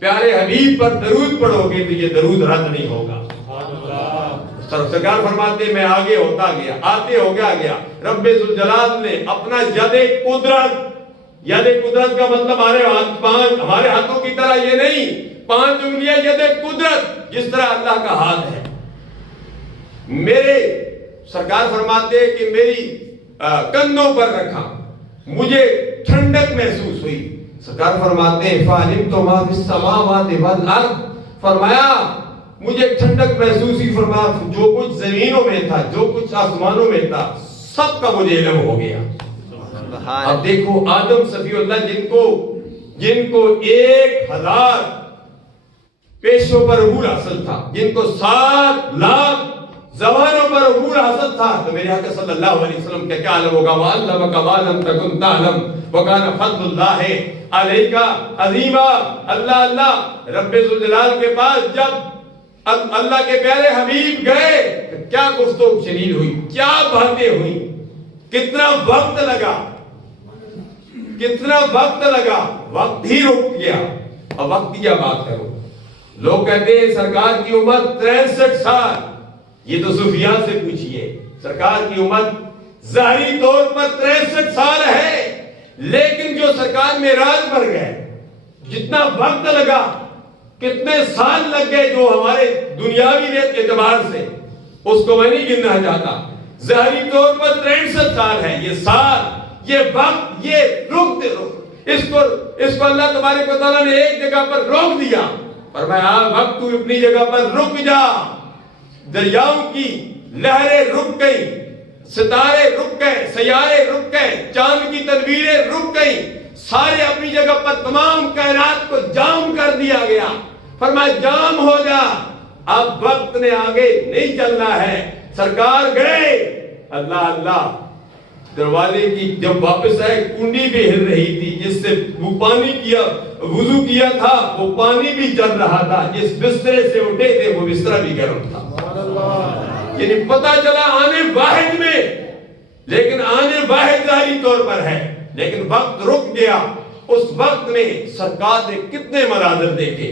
پیارے حبیب پر درود پڑھو گے تو یہ درود رد نہیں ہوگا۔ سرکار فرماتے میں آگے ہوتا گیا، آتے ہو گیا رب ذوالجلال نے اپنا ید قدرت کا مطلب ہمارے ہاتھوں کی طرح یہ نہیں، 5 انگلیاں ید قدرت جس طرح اللہ کا ہاتھ ہے۔ میرے سرکار فرماتے ہیں کہ میری کندھوں پر رکھا، مجھے ٹھنڈک محسوس ہوئی۔ سرکار فرماتے ہیں فَعَلِمْتُ مَا فِي السَّمَاوَاتِ وَالْأَرْضِ، فرمایا مجھے ٹھنڈک محسوس ہوئی، فرمایا جو کچھ زمینوں میں تھا، جو کچھ آسمانوں میں تھا، سب کا مجھے علم ہو گیا۔ اب دیکھو آدم صفی اللہ جن کو 1000 پیشوں پر عبور حاصل تھا، جن کو 7 لاکھ زبانوں پر عبور حاصل تھا، تو میرے آقا صلی اللہ علیہ وسلم کا کیا علم ہوگا؟ وَعَلَّمَكَ مَا لَمْ تَكُنْ تَعْلَمْ وَكَانَ فَضْلُ اللَّهِ عَلَيْكَ عَظِيمًا۔ اللہ رب ذوالجلال کے پاس جب اللہ کے پیارے حبیب گئے، کیا گفتگو شنید ہوئی، کیا باتیں ہوئی، کتنا وقت لگا، وقت ہی رک گیا۔ اب وقت کی کیا بات کرو، لوگ کہتے ہیں سرکار کی عمر 63 سال، یہ تو صوفیاء سے پوچھئے، سرکار کی عمر ظاہری طور پر 63 سال ہے، لیکن جو سرکار معراج پر گئے، جتنا وقت لگا، کتنے سال لگ گئے جو ہمارے دنیاوی اعتبار سے، اس کو میں نہیں گننا چاہتا۔ ظاہری طور پر 63 سال ہے، یہ سال، یہ وقت، یہ اس کو اللہ تبارک و تعالیٰ نے ایک جگہ پر روک دیا، فرمایا وقت تو اپنی جگہ پر رک جا۔ دریاؤں کی لہریں رک گئی، ستارے رک گئے، سیارے رک گئے، چاند کی تدبیریں رک گئی، سارے اپنی جگہ پر تمام کائنات کو جام کر دیا گیا۔ فرمایا جام ہو جا، اب وقت نے آگے نہیں چلنا ہے۔ سرکار گئے، اللہ دروازے کی جب واپس آئے، کنڈی بھی ہل رہی تھی، جس سے وہ پانی وضو کیا تھا، وہ پانی بھی چل رہا تھا، جس بسترے سے اٹھے تھے وہ بسترا بھی گرم تھا۔ یعنی پتہ چلا آنے واحد میں، لیکن آنے واحد ظاہری طور پر ہے، لیکن وقت رک گیا۔ اس وقت میں سرکار نے کتنے مناظر دیکھے۔